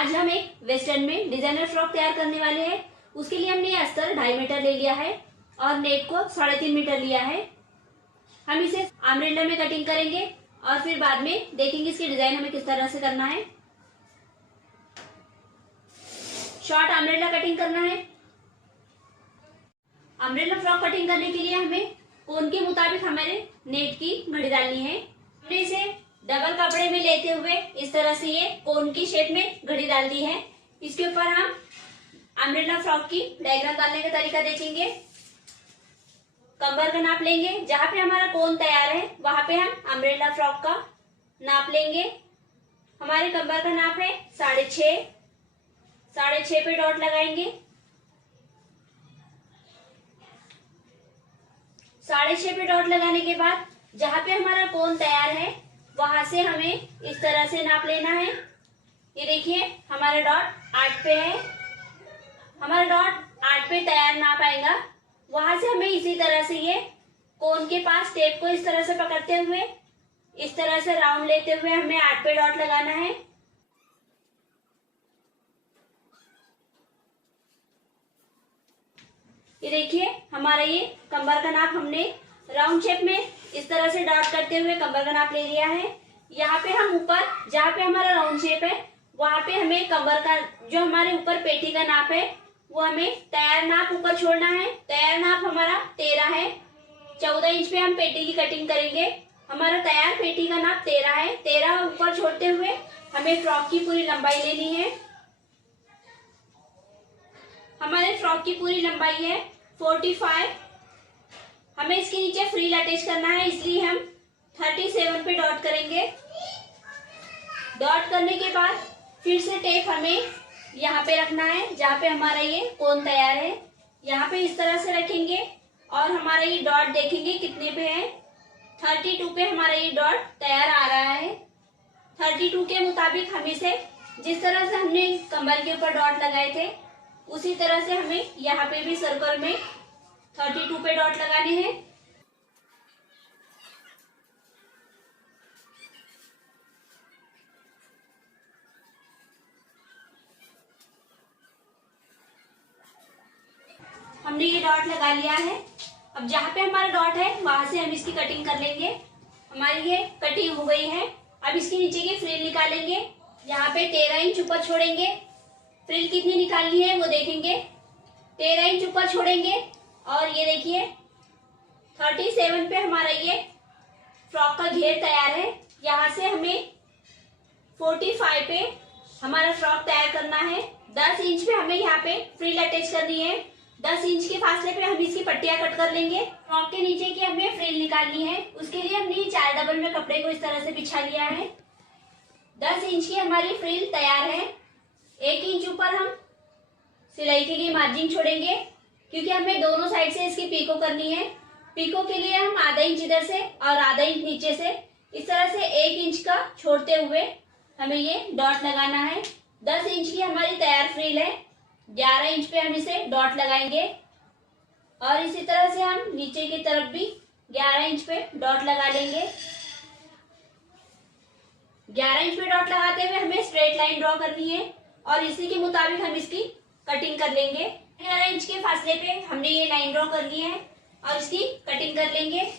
आज हम एक वेस्टर्न में डिजाइनर फ्रॉक तैयार करने वाले हैं। उसके लिए हमने अस्तर 2.5 मीटर ले लिया है और नेक को 3.5 मीटर लिया है। हम इसे अम्ब्रेला में कटिंग करेंगे और फिर बाद में देखेंगे इसकी डिजाइन हमें किस तरह से करना है। शॉर्ट अम्ब्रेला कटिंग करना है। अम्ब्रेला फ्रॉक कटिंग करने के लिए हमें कोन के मुताबिक हमारे नेट की घड़ी डालनी है। हमने इसे डबल कपड़े में लेते हुए इस तरह से ये कोन की शेप में घड़ी डाल दी है। इसके ऊपर हम अम्ब्रेला फ्रॉक की डायग्राम डालने का तरीका देखेंगे। कमर का नाप लेंगे, जहां पे हमारा कोन तैयार है वहां पे हम अम्ब्रेला फ्रॉक का नाप लेंगे। हमारे कमर का नाप है 6.5, 6.5 पे डॉट लगाएंगे। 6.5 पे डॉट लगाने के बाद जहां पे हमारा कोन तैयार है वहां से हमें इस तरह से नाप लेना है। ये देखिए हमारा डॉट 8 पे है। हमारा डॉट 8 पे तैयार नाप आएगा। वहां से हमें इसी तरह से ये कोन के पास टेप को इस तरह से पकड़ते हुए इस तरह से राउंड लेते हुए हमें 8 पे डॉट लगाना है। ये देखिए हमारा ये कमर का नाप हमने राउंड शेप में इस तरह से डॉट करते हुए कमर का नाप ले लिया है। यहाँ पे हम ऊपर जहाँ पे हमारा राउंड शेप है वहां पे हमें कमर का जो हमारे ऊपर पेटी का नाप है वो हमें तैयार नाप ऊपर छोड़ना है। तैयार नाप हमारा 13 है। 14 इंच पे हम पेटी की कटिंग करेंगे। हमारा तैयार पेटी का नाप 13 है। 13 ऊपर छोड़ते हुए हमें फ्रॉक की पूरी लंबाई लेनी है। हमारे फ्रॉक की पूरी लंबाई है 45। हमें इसके नीचे फ्रिल अटैच करना है, इसलिए हम 37 पे डॉट करेंगे। डॉट करने के बाद फिर से टेप हमें यहाँ पे रखना है जहाँ पे हमारा ये कोन तैयार है। यहाँ पे इस तरह से रखेंगे और हमारा ये डॉट देखेंगे कितने पे है। 32 पे हमारा ये डॉट तैयार आ रहा है। 32 के मुताबिक हम इसे जिस तरह से हमने कमर के ऊपर डॉट लगाए थे उसी तरह से हमें यहाँ पे भी सर्कल में 32 पे डॉट लगाने हैं। हमने ये डॉट लगा लिया है। अब जहाँ पे हमारा डॉट है वहां से हम इसकी कटिंग कर लेंगे। हमारी ये कटिंग हो गई है। अब इसके नीचे की फ्रिल निकालेंगे। यहाँ पे 13 इंच ऊपर छोड़ेंगे। फ्रिल कितनी निकालनी है वो देखेंगे। 13 इंच ऊपर छोड़ेंगे और ये देखिए 37 पे हमारा ये फ्रॉक का घेर तैयार है। यहाँ से हमें 45 पे हमारा फ्रॉक तैयार करना है। 10 इंच पे हमें यहाँ पे फ्रिल अटैच करनी है। 10 इंच के फासले पे हम इसकी पट्टियां कट कर लेंगे। फ्रॉक के नीचे की हमें फ्रिल निकालनी है। उसके लिए हमने 4 डबल में कपड़े को इस तरह से बिछा लिया है। 10 इंच की हमारी फ्रिल तैयार है। 1 इंच ऊपर हम सिलाई के लिए मार्जिन छोड़ेंगे क्योंकि हमें दोनों साइड से इसकी पीको करनी है। पीको के लिए हम आधा इंच इधर से और आधा इंच नीचे से इस तरह से 1 इंच का छोड़ते हुए हमें ये डॉट लगाना है। 10 इंच की हमारी तैयार फ्रिल है। 11 इंच पे हम इसे डॉट लगाएंगे और इसी तरह से हम नीचे की तरफ भी 11 इंच पे डॉट लगा लेंगे। 11 इंच पे डॉट लगाते हुए हमें स्ट्रेट लाइन ड्रॉ करनी है और इसी के मुताबिक हम इसकी कटिंग कर लेंगे। 11 इंच के फासले पे हमने ये लाइन ड्रॉ कर ली है और इसकी कटिंग कर लेंगे।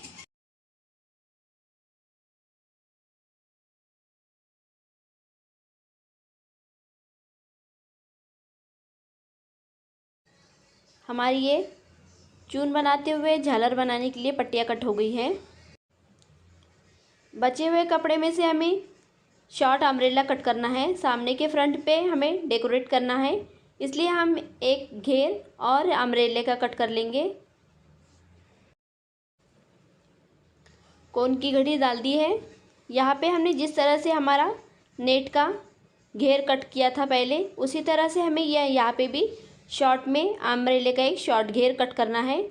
हमारी ये चून बनाते हुए झालर बनाने के लिए पट्टियाँ कट हो गई है। बचे हुए कपड़े में से हमें शॉर्ट अम्ब्रेला कट करना है। सामने के फ्रंट पे हमें डेकोरेट करना है, इसलिए हम एक घेर और अम्ब्रेले का कट कर लेंगे। कोन की घड़ी डाल दी है। यहाँ पे हमने जिस तरह से हमारा नेट का घेर कट किया था पहले उसी तरह से हमें यहाँ पे भी शॉर्ट में अम्ब्रेले का एक शॉर्ट घेर कट करना है।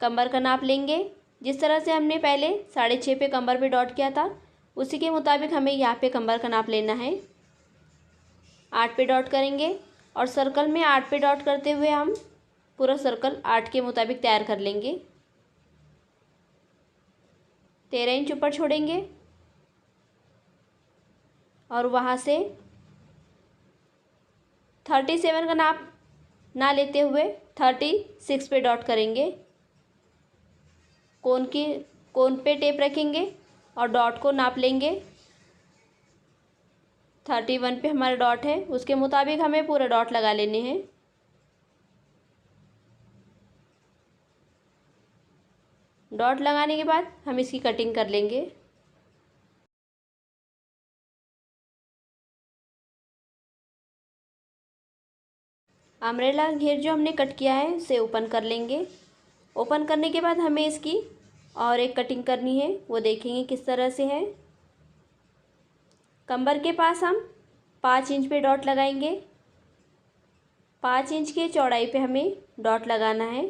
कमर का नाप लेंगे। जिस तरह से हमने पहले 6.5 पे कमर पे डॉट किया था उसी के मुताबिक हमें यहाँ पे कमर का नाप लेना है। 8 पे डॉट करेंगे और सर्कल में 8 पे डॉट करते हुए हम पूरा सर्कल 8 के मुताबिक तैयार कर लेंगे। 13 इंच ऊपर छोड़ेंगे और वहाँ से 37 का नाप ना लेते हुए 36 पे डॉट करेंगे। कोन पे टेप रखेंगे और डॉट को नाप लेंगे। 31 पे हमारा डॉट है, उसके मुताबिक हमें पूरा डॉट लगा लेने हैं। डॉट लगाने के बाद हम इसकी कटिंग कर लेंगे। अम्ब्रेला घेर जो हमने कट किया है उसे ओपन कर लेंगे। ओपन करने के बाद हमें इसकी और एक कटिंग करनी है, वो देखेंगे किस तरह से है। कमर के पास हम 5 इंच पे डॉट लगाएंगे। 5 इंच के चौड़ाई पे हमें डॉट लगाना है।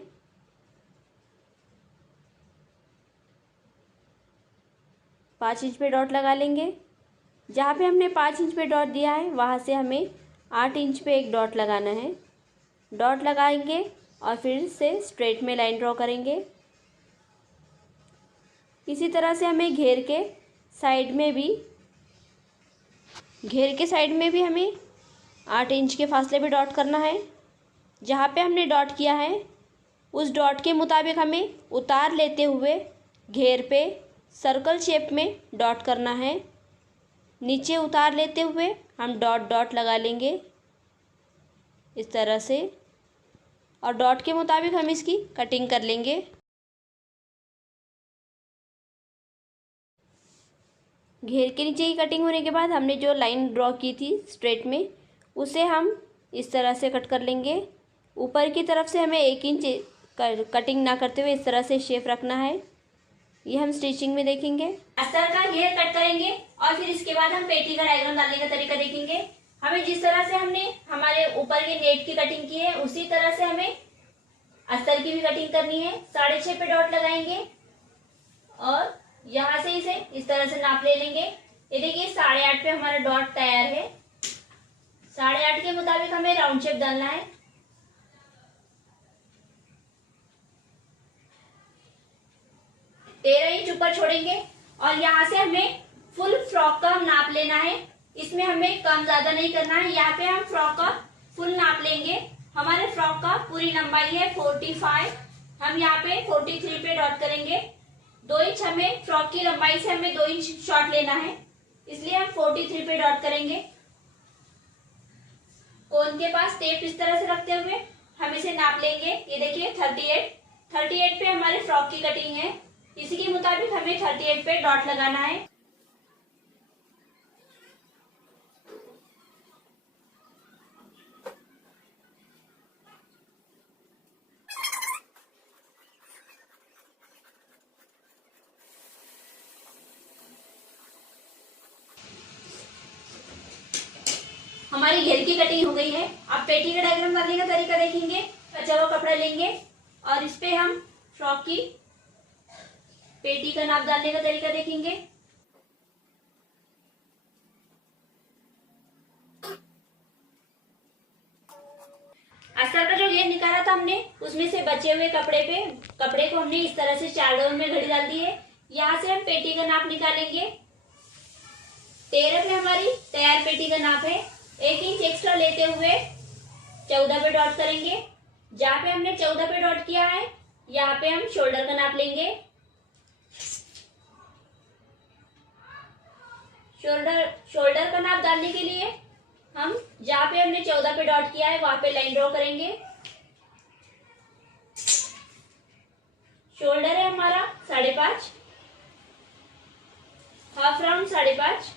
पाँच इंच पे डॉट लगा लेंगे। जहाँ पे हमने 5 इंच पे डॉट दिया है वहाँ से हमें 8 इंच पे एक डॉट लगाना है। डॉट लगाएंगे और फिर से स्ट्रेट में लाइन ड्रॉ करेंगे। इसी तरह से हमें घेर के साइड में भी हमें 8 इंच के फासले पे डॉट करना है। जहाँ पे हमने डॉट किया है उस डॉट के मुताबिक हमें उतार लेते हुए घेर पे सर्कल शेप में डॉट करना है। नीचे उतार लेते हुए हम डॉट डॉट लगा लेंगे इस तरह से, और डॉट के मुताबिक हम इसकी कटिंग कर लेंगे। घेर के नीचे की कटिंग होने के बाद हमने जो लाइन ड्रॉ की थी स्ट्रेट में, उसे हम इस तरह से कट कर लेंगे। ऊपर की तरफ से हमें 1 इंच कटिंग ना करते हुए इस तरह से शेप रखना है। ये हम स्टिचिंग में देखेंगे। अस्तर का घेर कट करेंगे और फिर इसके बाद हम पेटी का डायग्राम डालने का तरीका देखेंगे। हमें जिस तरह से हमने हमारे ऊपर के नेट की कटिंग की है उसी तरह से हमें अस्तर की भी कटिंग करनी है। 6.5 पे डॉट लगाएंगे और यहाँ से इसे इस तरह से नाप ले लेंगे। ये देखिए 8.5 पे हमारा डॉट तैयार है। 8.5 के मुताबिक हमें राउंड शेप डालना है। इंच ऊपर छोड़ेंगे और यहाँ से हमें फुल फ्रॉक का नाप लेना है। इसमें हमें कम ज्यादा नहीं करना है। यहाँ पे हम फ्रॉक का फुल नाप लेंगे। हमारे फ्रॉक का पूरी लंबाई है 45। हम यहाँ पे 43 पे डॉट करेंगे। 2 इंच हमें फ्रॉक की लंबाई से हमें 2 इंच शॉर्ट लेना है, इसलिए हम 43 पे डॉट करेंगे। कोन के पास टेप इस तरह से रखते हुए हम इसे नाप लेंगे। ये देखिए 38 पे हमारे फ्रॉक की कटिंग है। इसी के मुताबिक हमें 38 पे डॉट लगाना है। हमारी घेर की कटिंग हो गई है। अब पेटी का डायग्राम डालने का तरीका देखेंगे। कच्चा हुआ कपड़ा लेंगे और इस पे हम फ्रॉक की पेटी का नाप डालने का तरीका देखेंगे। अस्तर का जो घेर निकाला था हमने, उसमें से बचे हुए कपड़े को हमने इस तरह से 4 डोर में घड़ी डाल दी है। यहाँ से हम पेटी का नाप निकालेंगे। 13 पे हमारी तैयार पेटी का नाप है। 1 इंच एक्स्ट्रा लेते हुए 14 पे डॉट करेंगे। जहाँ पे हमने 14 पे डॉट किया है यहाँ पे हम शोल्डर का नाप लेंगे। शोल्डर का नाप डालने के लिए हम जहाँ पे हमने 14 पे डॉट किया है वहां पे लाइन ड्रॉ करेंगे। शोल्डर है हमारा 5.5, हाफ राउंड 5.5,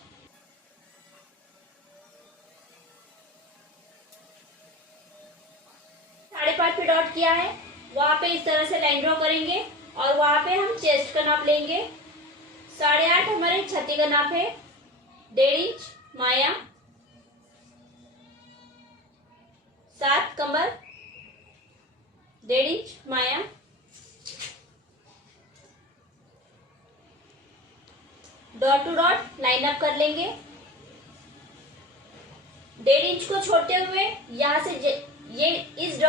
5.5 पे डॉट किया है वहां पे इस तरह से लाइन ड्रॉ करेंगे और वहां पे हम चेस्ट का नाप लेंगे। 8.5 हमारे छाती का नाप है। 1.5 इंच माया, 7 कमर, 1.5 इंच माया, dot to dot line up कर लेंगे। 1.5 इंच को छोड़ते हुए यहाँ से ये इस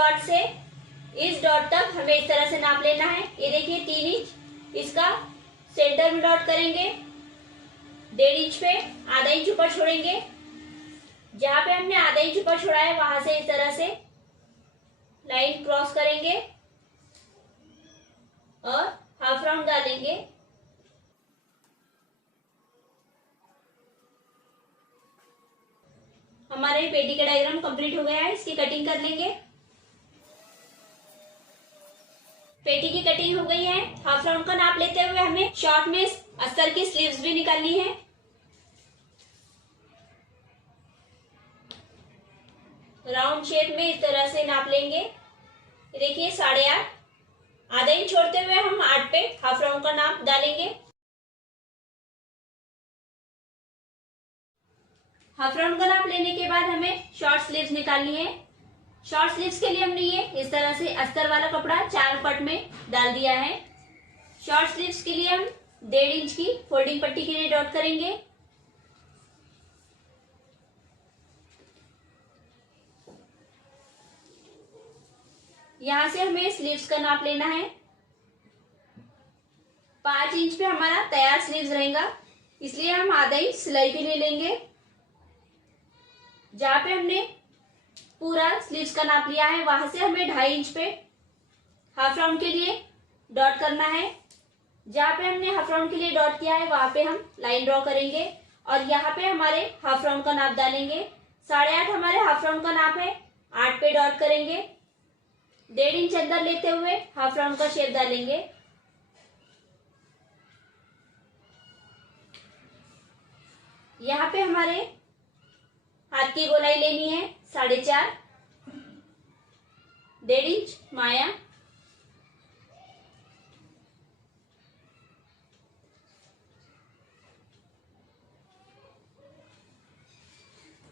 डॉट तक हमें इस तरह से नाप लेना है। ये देखिए 3 इंच, इसका सेंटर में डॉट करेंगे। 1.5 इंच पे आधा इंच ऊपर छोड़ेंगे। जहाँ पे हमने आधा इंच ऊपर छोड़ा है वहां से इस तरह से लाइन क्रॉस करेंगे और हाफ राउंड डालेंगे। हमारे पेटी का डायग्राम कंप्लीट हो गया है। इसकी कटिंग कर लेंगे। पेटी की कटिंग हो गई है। हाफ राउंड का नाप लेते हुए हमें शॉर्ट में अस्तर की स्लीव्स भी निकालनी है। राउंड शेप में इस तरह से नाप लेंगे। देखिए 8.5, आधा इंच छोड़ते हुए हम 8 पे हाफ राउंड का नाप डालेंगे। हाफ राउंड का नाप लेने के बाद हमें शॉर्ट स्लीव्स निकालनी है। शॉर्ट स्लीव्स के लिए हमने ये इस तरह से अस्तर वाला कपड़ा 4 पट में डाल दिया है। शॉर्ट स्लीव्स के लिए हम 1.5 इंच की फोल्डिंग पट्टी के लिए डॉट करेंगे। यहां से हमें स्लीव्स का नाप लेना है। 5 इंच पे हमारा तैयार स्लीव्स रहेगा, इसलिए हम आधा इंच सिलाई के लिए लेंगे। जहां पे हमने पूरा स्लीव्स का नाप लिया है वहां से हमें 2.5 इंच पे हाफ राउंड के लिए डॉट करना है। जहां पे हमने हाफ राउंड के लिए डॉट किया है वहां पे हम लाइन ड्रॉ करेंगे और यहाँ पे हमारे हाफ राउंड का नाप डालेंगे। 8.5 हमारे हाफ राउंड का नाप है। 8 पे डॉट करेंगे। 1.5 इंच अंदर लेते हुए हाफ राउंड का शेप डालेंगे। यहाँ पे हमारे हाथ की गोलाई लेनी है 4.5, 1.5 इंच माया,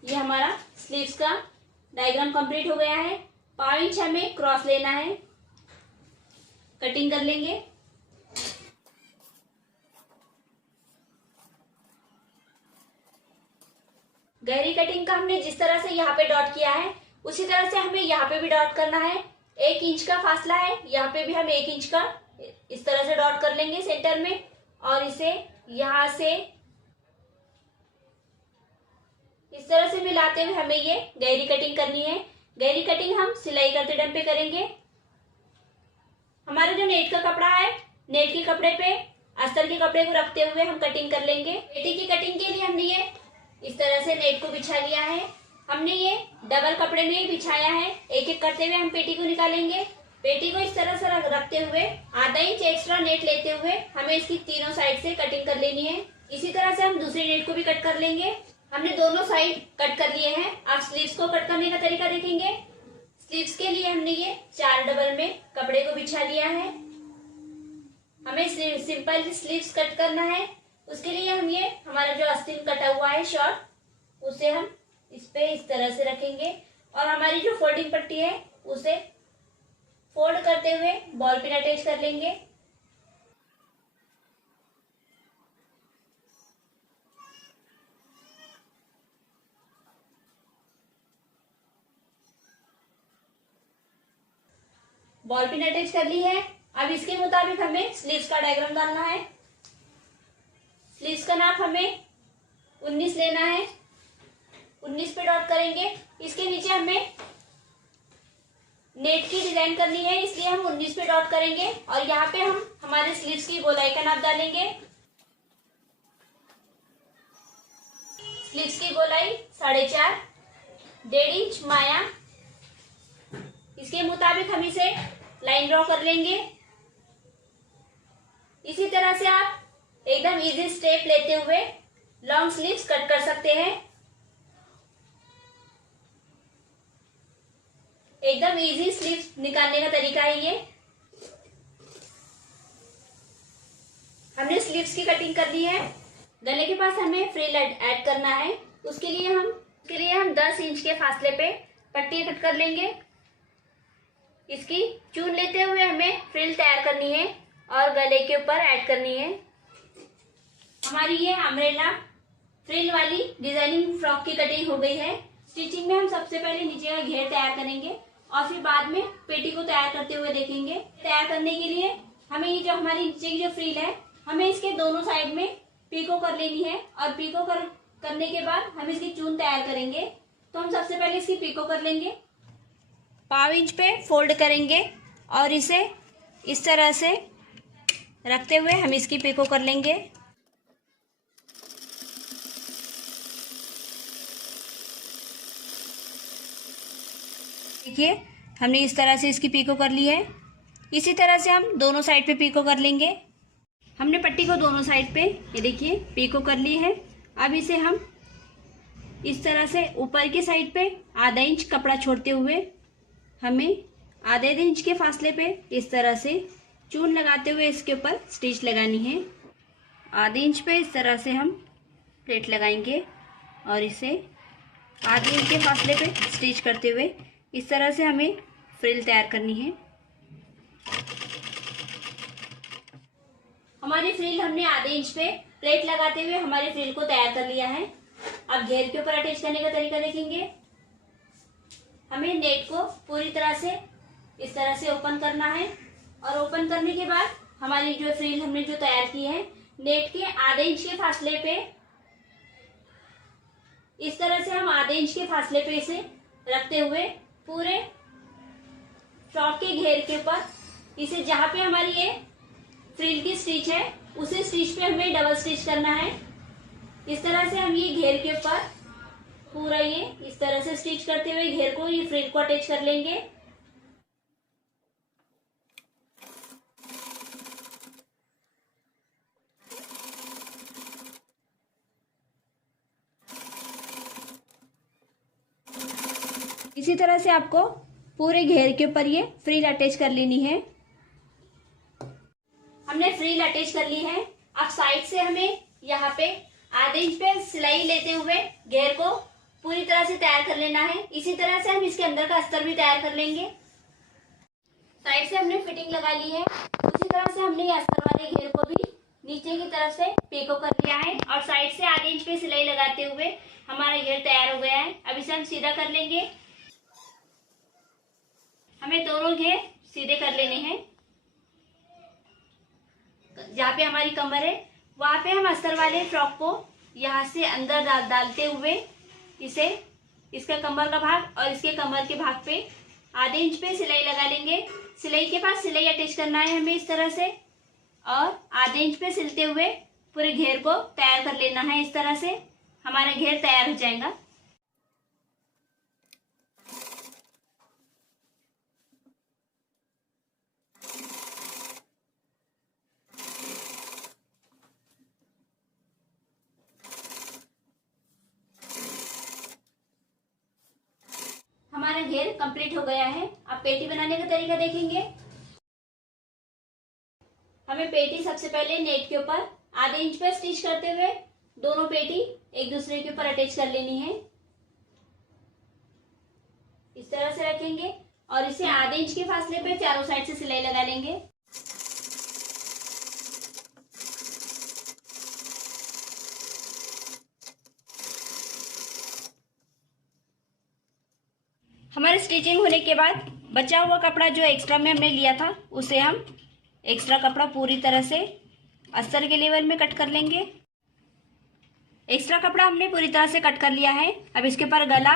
ये हमारा स्लीव्स का डायग्राम कंप्लीट हो गया है। 5 इंच हमें क्रॉस लेना है। कटिंग कर लेंगे। गहरी कटिंग का हमने जिस तरह से यहाँ पे डॉट किया है उसी तरह से हमें यहाँ पे भी डॉट करना है। 1 इंच का फासला है, यहाँ पे भी हम 1 इंच का इस तरह से डॉट कर लेंगे सेंटर में और इसे यहाँ से इस तरह से मिलाते हुए हमें ये गहरी कटिंग करनी है। गहरी कटिंग हम सिलाई करते टाइम पे करेंगे। हमारा जो नेट का कपड़ा है, नेट के कपड़े पे अस्तर के कपड़े को रखते हुए हम कटिंग कर लेंगे। पेटी की कटिंग के लिए हमने ये इस तरह से नेट को बिछा लिया है। हमने ये डबल कपड़े में ही बिछाया है। एक एक करते हुए हम पेटी को निकालेंगे। पेटी को इस तरह से रखते हुए आधा इंच एक्स्ट्रा नेट लेते हुए हमें इसकी तीनों साइड से कटिंग कर लेनी है। इसी तरह से हम दूसरी नेट को भी कट कर लेंगे। हमने दोनों साइड कट कर लिए हैं। आप स्लीव्स को कट करने का तरीका देखेंगे। स्लीव्स के लिए हमने ये 4 डबल में कपड़े को बिछा लिया है। हमें सिंपल स्लीव्स कट करना है। उसके लिए हम ये हमारा जो आस्तीन कटा हुआ है शॉर्ट, उसे हम इस पे इस तरह से रखेंगे और हमारी जो फोल्डिंग पट्टी है उसे फोल्ड करते हुए बॉल पिन अटैच कर लेंगे। बॉल पिन अटैच कर ली है। अब इसके मुताबिक हमें स्लीव्स का डायग्राम डालना है। स्लीव्स का नाप हमें 19 लेना है। 19 पे डॉट करेंगे। इसके नीचे हमें नेट की डिजाइन करनी है, इसलिए हम 19 पे डॉट करेंगे और यहाँ पे हम हमारे स्लीव्स की गोलाई का नाप डालेंगे। स्लीव्स की गोलाई 4.5, 1.5 इंच माया। इसके मुताबिक हम इसे लाइन ड्रॉ कर लेंगे। इसी तरह से आप एकदम इजी स्टेप लेते हुए लॉन्ग स्लीव्स कट कर सकते हैं। एकदम इजी स्लीव्स निकालने का तरीका है ये। हमने स्लीव्स की कटिंग कर ली है। गले के पास हमें फ्रिल ऐड करना है। उसके लिए हम 10 इंच के फासले पे पट्टी कट कर लेंगे। इसकी चून लेते हुए हमें फ्रिल तैयार करनी है और गले के ऊपर ऐड करनी है। हमारी ये अम्ब्रेला फ्रिल वाली डिजाइनिंग फ्रॉक की कटिंग हो गई है। स्टिचिंग में हम सबसे पहले नीचे का घेर तैयार करेंगे और फिर बाद में पेटी को तैयार करते हुए देखेंगे। तैयार करने के लिए हमें ये जो हमारी नीचे की जो फ्रिल है, हमें इसके दोनों साइड में पीको कर लेनी है और पीको करने के बाद हम इसकी चून तैयार करेंगे। तो हम सबसे पहले इसकी पीको कर लेंगे। 1/2 इंच पे फोल्ड करेंगे और इसे इस तरह से रखते हुए हम इसकी पीको कर लेंगे। देखिए हमने इस तरह से इसकी पीको कर ली है। इसी तरह से हम दोनों साइड पे पीको कर लेंगे। हमने पट्टी को दोनों साइड पे ये देखिए पीको कर ली है। अब इसे हम इस तरह से ऊपर की साइड पे आधा इंच कपड़ा छोड़ते हुए हमें आधे इंच के फासले पे इस तरह से चून लगाते हुए इसके ऊपर स्टिच लगानी है। आधे इंच पे इस तरह से हम प्लेट लगाएंगे और इसे आधे इंच के फासले पे स्टिच करते हुए इस तरह से हमें फ्रिल तैयार करनी है। हमारी फ्रिल हमने आधे इंच पे प्लेट लगाते हुए हमारी फ्रिल को तैयार कर लिया है। अब घेर के ऊपर अटैच करने का तरीका देखेंगे। हमें नेट को पूरी तरह से इस तरह से ओपन करना है और ओपन करने के बाद हमारी जो फ्रिल हमने जो तैयार की है नेट के आधे इंच के फासले पे इस तरह से हम आधे इंच के फासले पे इसे रखते हुए पूरे फ्रॉक के घेर के ऊपर इसे जहां पे हमारी ये फ्रिल की स्टिच है उसी स्टिच पे हमें डबल स्टिच करना है। इस तरह से हम ये घेर के ऊपर पूरा ये इस तरह से स्टिच करते हुए घेर को ये फ्रिल को अटैच कर लेंगे। इसी तरह से आपको पूरे घेर के ऊपर ये फ्रिल अटैच कर लेनी है। हमने फ्रिल अटैच कर ली है। अब साइड से हमें यहाँ पे आधे इंच पे सिलाई लेते हुए घेर को पूरी तरह से तैयार कर लेना है। इसी तरह से हम इसके अंदर का अस्तर भी तैयार कर लेंगे। साइड से हमने फिटिंग लगा ली है। उसी तरह से हमने ये अस्तर वाले घेर को भी नीचे की तरफ से पीको कर लिया है और साइड से आधे इंच पे सिलाई लगाते हुए हमारा घेर तैयार हो गया है। अब इसे हम सीधा कर लेंगे। हमें दोनों घेर सीधे कर लेने हैं। जहाँ पे हमारी कमर है वहां पे हम अस्तर वाले फ्रॉक को यहाँ से अंदर डालते हुए इसे इसका कमर का भाग और इसके कमर के भाग पे आधे इंच पे सिलाई लगा लेंगे। सिलाई के पास सिलाई अटैच करना है हमें इस तरह से और आधे इंच पे सिलते हुए पूरे घेर को तैयार कर लेना है। इस तरह से हमारा घेर तैयार हो जाएगा। हमारा घेर कंप्लीट हो गया है। अब पेटी बनाने का तरीका देखेंगे। हमें पेटी सबसे पहले नेट के ऊपर आधे इंच पर स्टिच करते हुए दोनों पेटी एक दूसरे के ऊपर अटैच कर लेनी है। इस तरह से रखेंगे और इसे आधे इंच के फासले पे चारों साइड से सिलाई लगा लेंगे। हमारे स्टिचिंग होने के बाद बचा हुआ कपड़ा जो एक्स्ट्रा में हमने लिया था उसे हम एक्स्ट्रा कपड़ा पूरी तरह से अस्तर के लेवल में कट कर लेंगे। एक्स्ट्रा कपड़ा हमने पूरी तरह से कट कर लिया है। अब इसके ऊपर गला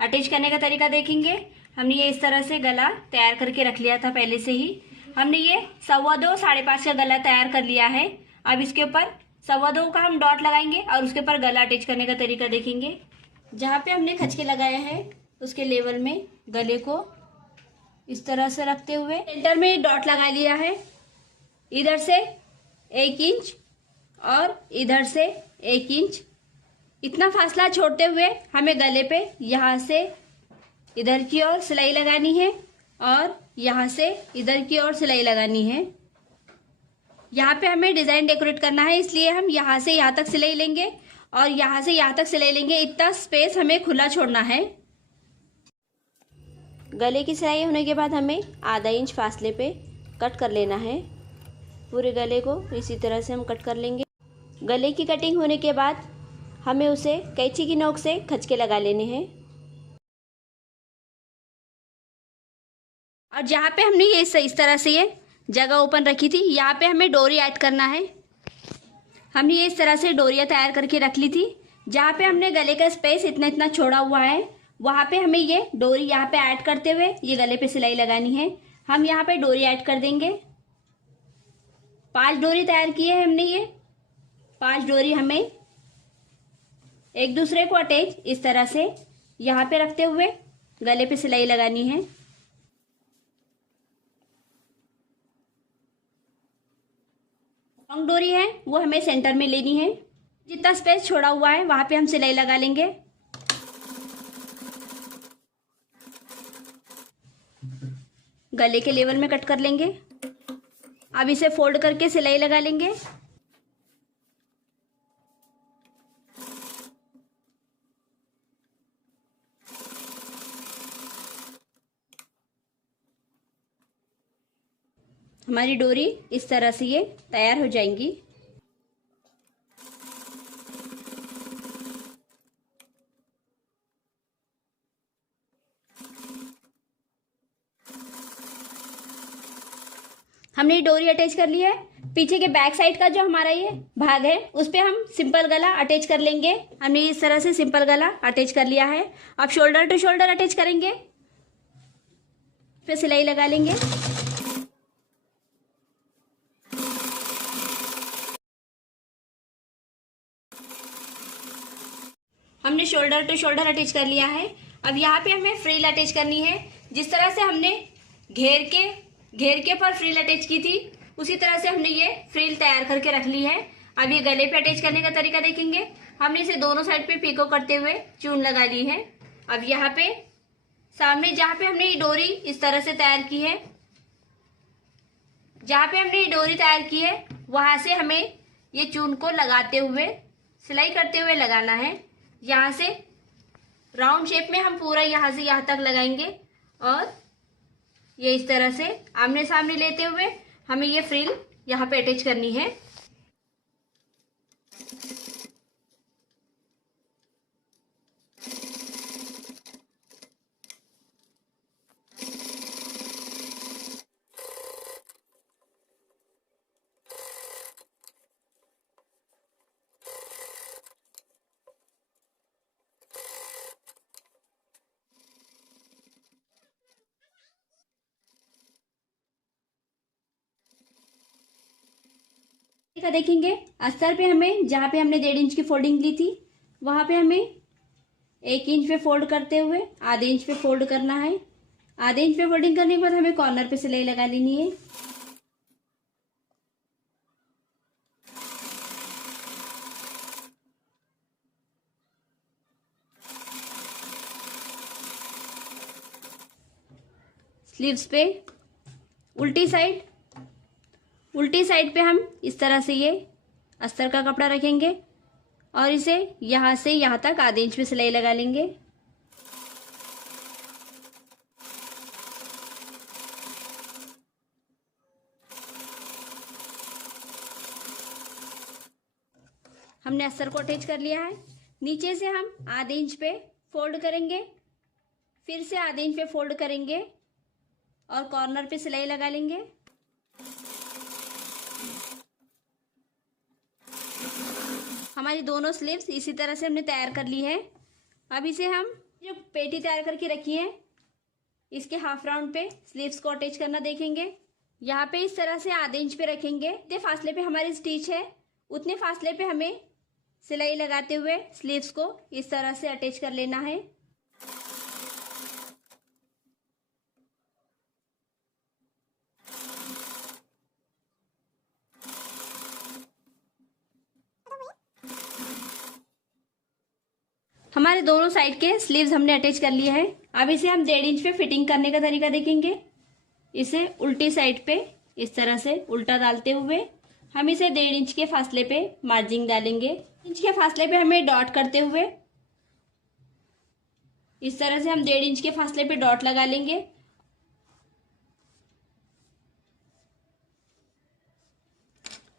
अटैच करने का तरीका देखेंगे। हमने ये इस तरह से गला तैयार करके रख लिया था पहले से ही। हमने ये 2.25 5.5 का गला तैयार कर लिया है। अब इसके ऊपर 2.25 का हम डॉट लगाएंगे और उसके ऊपर गला अटैच करने का तरीका देखेंगे। जहाँ पे हमने खचके लगाया है उसके लेवल में गले को इस तरह से रखते हुए सेंटर में डॉट लगा लिया है। इधर से 1 इंच और इधर से 1 इंच इतना फासला छोड़ते हुए हमें गले पे यहाँ से इधर की ओर सिलाई लगानी है और यहाँ से इधर की ओर सिलाई लगानी है। यहाँ पे हमें डिजाइन डेकोरेट करना है इसलिए हम यहाँ से यहाँ तक सिलाई लेंगे और यहाँ से यहाँ तक सिलाई लेंगे। इतना स्पेस हमें खुला छोड़ना है। गले की सिलाई होने के बाद हमें आधा इंच फासले पे कट कर लेना है। पूरे गले को इसी तरह से हम कट कर लेंगे। गले की कटिंग होने के बाद हमें उसे कैंची की नोक से खचके लगा लेने हैं। और जहाँ पे हमने ये इस तरह से ये जगह ओपन रखी थी यहाँ पे हमें डोरी ऐड करना है। हमने ये इस तरह से डोरियाँ तैयार करके रख ली थी। जहाँ पे हमने गले का स्पेस इतना छोड़ा हुआ है वहां पे हमें ये डोरी यहाँ पे ऐड करते हुए ये गले पे सिलाई लगानी है। हम यहाँ पे डोरी ऐड कर देंगे। 5 डोरी तैयार की है हमने। ये 5 डोरी हमें एक दूसरे को अटैच इस तरह से यहाँ पे रखते हुए गले पे सिलाई लगानी है। लॉन्ग डोरी है वो हमें सेंटर में लेनी है। जितना स्पेस छोड़ा हुआ है वहां पे हम सिलाई लगा लेंगे। गले के लेवल में कट कर लेंगे। अब इसे फोल्ड करके सिलाई लगा लेंगे। हमारी डोरी इस तरह से ये तैयार हो जाएंगी। हमने डोरी अटैच कर ली है। पीछे के बैक साइड का जो हमारा ये भाग है उस पे हम सिंपल गला अटैच कर लेंगे। हमने इस तरह से सिंपल गला अटैच कर लिया है। अब शोल्डर टू शोल्डर अटैच करेंगे, फिर सिलाई लगा लेंगे। हमने शोल्डर टू शोल्डर अटैच कर लिया है। अब यहाँ पे हमें फ्रिल अटैच करनी है। जिस तरह से हमने घेर के पर फ्रिल अटैच की थी उसी तरह से हमने ये फ्रिल तैयार करके रख ली है। अब ये गले पे अटैच करने का तरीका देखेंगे। हमने इसे दोनों साइड पे पीको करते हुए चून लगा ली है। अब यहाँ पे सामने जहाँ पे हमने ये डोरी इस तरह से तैयार की है, जहाँ पे हमने ये डोरी तैयार की है वहां से हमें ये चून को लगाते हुए सिलाई करते हुए लगाना है। यहाँ से राउंड शेप में हम पूरा यहाँ से यहाँ तक लगाएंगे और ये इस तरह से आमने सामने लेते हुए हमें ये फ्रिल यहाँ पे अटैच करनी है। का देखेंगे अस्तर पे हमें जहाँ पे हमने 1.5 इंच की फोल्डिंग ली थी वहां पे हमें 1 इंच पे फोल्ड करते हुए आधे इंच पे फोल्ड करना है। आधे इंच पे फोल्डिंग करने के बाद हमें कॉर्नर पे सिलाई लगा लेनी है। स्लीव्स पे उल्टी साइड पे हम इस तरह से ये अस्तर का कपड़ा रखेंगे और इसे यहां से यहां तक आधे इंच पे सिलाई लगा लेंगे। हमने अस्तर को अटैच कर लिया है। नीचे से हम आधे इंच पे फोल्ड करेंगे, फिर से आधे इंच पे फोल्ड करेंगे और कॉर्नर पे सिलाई लगा लेंगे। हमारी दोनों स्लीव्स इसी तरह से हमने तैयार कर ली है। अब इसे हम जो पेटी तैयार करके रखी है इसके हाफ राउंड पे स्लीव्स को अटैच करना देखेंगे। यहाँ पे इस तरह से आधे इंच पे रखेंगे। जितने फासले पे हमारी स्टिच है उतने फासले पे हमें सिलाई लगाते हुए स्लीव्स को इस तरह से अटैच कर लेना है। हमारे दोनों साइड के स्लीव्स हमने अटैच कर लिए हैं। अब इसे हम 1.5 इंच पे फिटिंग करने का तरीका देखेंगे। इसे उल्टी साइड पे इस तरह से उल्टा डालते हुए हम इसे 1.5 इंच के फासले पे मार्जिंग डालेंगे। इंच के फासले पे हमें डॉट करते हुए इस तरह से हम 1.5 इंच के फासले पे डॉट लगा लेंगे।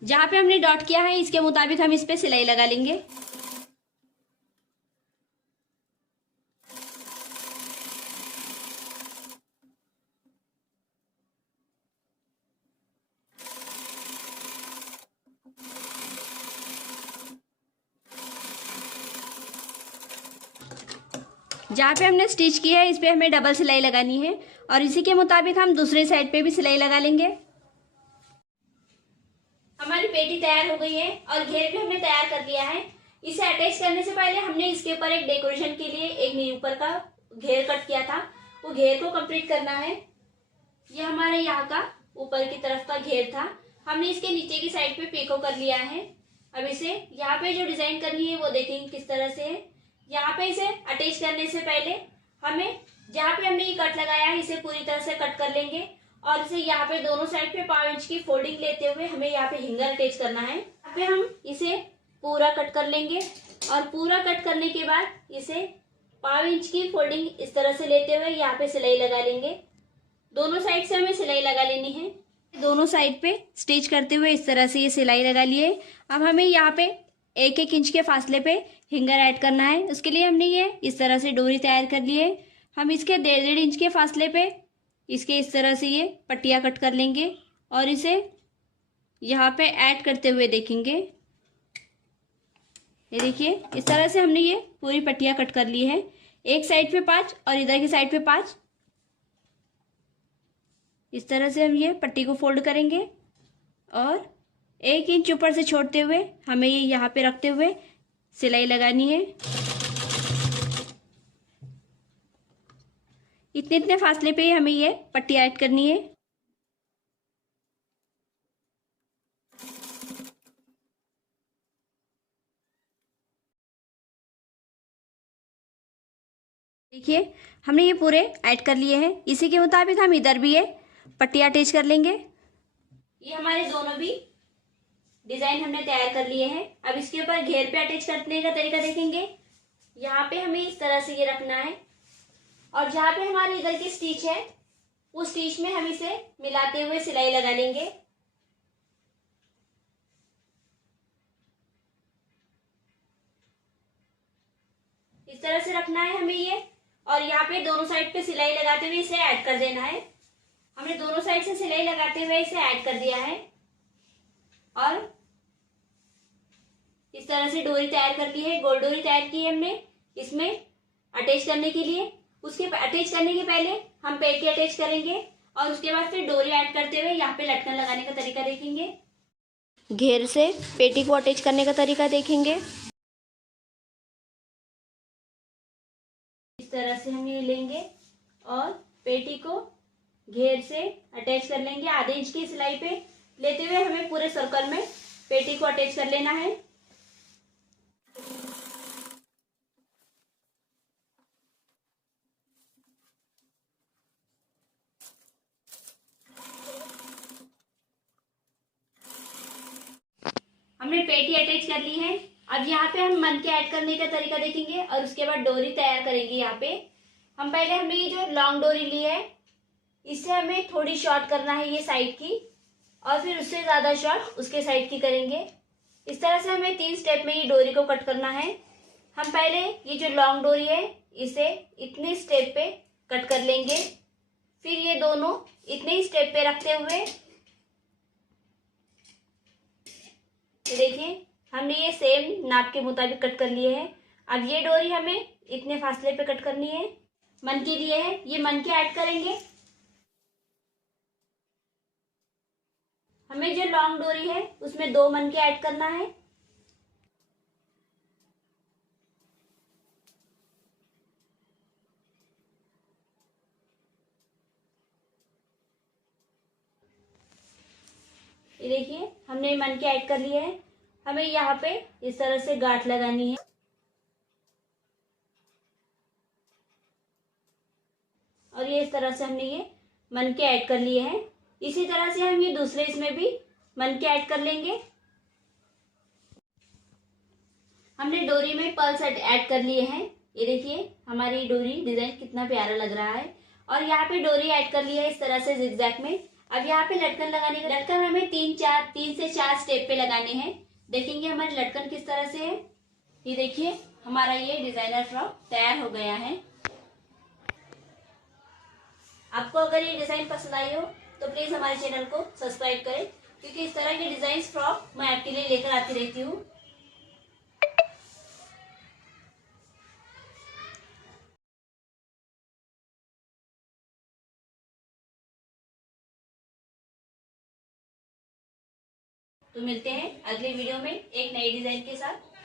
जहां पे हमने डॉट किया है इसके मुताबिक हम इस पे सिलाई लगा लेंगे। जहाँ पे हमने स्टिच किया है इस पे हमें डबल सिलाई लगानी है और इसी के मुताबिक हम दूसरे साइड पे भी सिलाई लगा लेंगे। हमारी पेटी तैयार हो गई है और घेर भी हमने तैयार कर लिया है। इसे अटैच करने से पहले हमने इसके ऊपर एक डेकोरेशन के लिए एक ऊपर का घेर कट किया था, वो घेर को कंप्लीट करना है। ये हमारे यहाँ का ऊपर की तरफ का घेर था, हमने इसके नीचे की साइड पे पीको कर लिया है। अब इसे यहाँ पे जो डिजाइन करनी है वो देखेंगे किस तरह से है। यहाँ पे इसे अटैच करने से पहले हमें जहाँ पे हमने ये कट लगाया है इसे पूरी तरह से कट कर लेंगे और इसे यहाँ पे दोनों साइड पे 5 इंच की फोल्डिंग लेते हुए हमें यहाँ पे हिंगर अटैच करना है। यहाँ पे हम इसे पूरा कट कर लेंगे और पूरा कट करने के बाद इसे 5 इंच की फोल्डिंग इस तरह से लेते हुए यहाँ पे सिलाई लगा लेंगे। दोनों साइड से हमें सिलाई लगा लेनी है। दोनों साइड पे स्टिच करते हुए इस तरह से ये सिलाई लगा लिए। अब हमें यहाँ पे 1-1 इंच के फासले पे हिंगर ऐड करना है। उसके लिए हमने ये इस तरह से डोरी तैयार कर ली है। हम इसके 1.5 इंच के फासले पे इसके इस तरह से ये पट्टियाँ कट कर लेंगे और इसे यहाँ पे ऐड करते हुए देखेंगे। ये देखिए इस तरह से हमने ये पूरी पट्टियाँ कट कर ली है। एक साइड पे 5 और इधर की साइड पे 5। इस तरह से हम ये पट्टी को फोल्ड करेंगे और 1 इंच ऊपर से छोड़ते हुए हमें ये यहाँ पे रखते हुए सिलाई लगानी है। इतने फासले पे हमें ये पट्टी ऐड करनी है। देखिए हमने ये पूरे ऐड कर लिए हैं। इसी के मुताबिक हम इधर भी ये पट्टी अटैच कर लेंगे। ये हमारे दोनों भी डिजाइन हमने तैयार कर लिए हैं। अब इसके ऊपर घेर पे अटैच करने का तरीका देखेंगे। यहाँ पे हमें इस तरह से ये रखना है और जहाँ पे हमारे इधर की स्टिच है उस स्टिच में हम इसे मिलाते हुए सिलाई लगा लेंगे। इस तरह से रखना है हमें ये और यहाँ पे दोनों साइड पे सिलाई लगाते हुए इसे ऐड कर देना है। हमने दोनों साइड से सिलाई लगाते हुए इसे ऐड कर दिया है और इस तरह से डोरी तैयार कर ली है। गोल डोरी तैयार की है हमने इसमें अटैच करने के लिए। उसके अटैच करने के पहले हम पेटी अटैच करेंगे और उसके बाद फिर डोरी ऐड करते हुए यहाँ पे लटकन लगाने का तरीका देखेंगे। घेर से पेटी को अटैच करने का तरीका देखेंगे। इस तरह से हम ये लेंगे और पेटी को घेर से अटैच कर लेंगे। आधे इंच की सिलाई पे लेते हुए हमें पूरे सर्कल में पेटी को अटैच कर लेना है। हमने पेटी अटैच कर ली है। अब यहाँ पे हम मन के ऐड करने का तरीका देखेंगे और उसके बाद डोरी तैयार करेंगे। यहाँ पे हमने ये जो लॉन्ग डोरी ली है इससे हमें थोड़ी शॉर्ट करना है ये साइड की और फिर उससे ज्यादा शॉर्ट उसके साइड की करेंगे। इस तरह से हमें 3 स्टेप में ये डोरी को कट करना है। हम पहले ये जो लॉन्ग डोरी है इसे इतने स्टेप पे कट कर लेंगे, फिर ये दोनों इतने ही स्टेप पे रखते हुए देखिए हमने ये सेम नाप के मुताबिक कट कर लिए हैं। अब ये डोरी हमें इतने फासले पे कट करनी है। मन के लिए है ये मन के ऐड करेंगे। हमें जो लॉन्ग डोरी है उसमें 2 मन के ऐड करना है। ये देखिए हमने मन के ऐड कर लिए हैं। हमें यहाँ पे इस तरह से गांठ लगानी है और ये इस तरह से हमने ये मन के ऐड कर लिए हैं। इसी तरह से हम ये दूसरे इसमें भी मन के ऐड कर लेंगे। हमने डोरी में पर्ल्स ऐड कर लिए हैं। ये देखिए हमारी डोरी डिजाइन कितना प्यारा लग रहा है और यहाँ पे डोरी ऐड कर ली है इस तरह से जिगजैग में। अब यहाँ पे लटकन लगाने का लटकन हमें 3 से 4 स्टेप पे लगाने हैं। देखेंगे हमारी लटकन किस तरह से है। ये देखिए हमारा ये डिजाइनर फ्रॉक तैयार हो गया है। आपको अगर ये डिजाइन पसंद आई हो तो प्लीज हमारे चैनल को सब्सक्राइब करें, क्योंकि इस तरह के डिजाइन फ्रॉक मैं आपके लिए लेकर आती रहती हूँ। तो मिलते हैं अगले वीडियो में एक नई डिजाइन के साथ।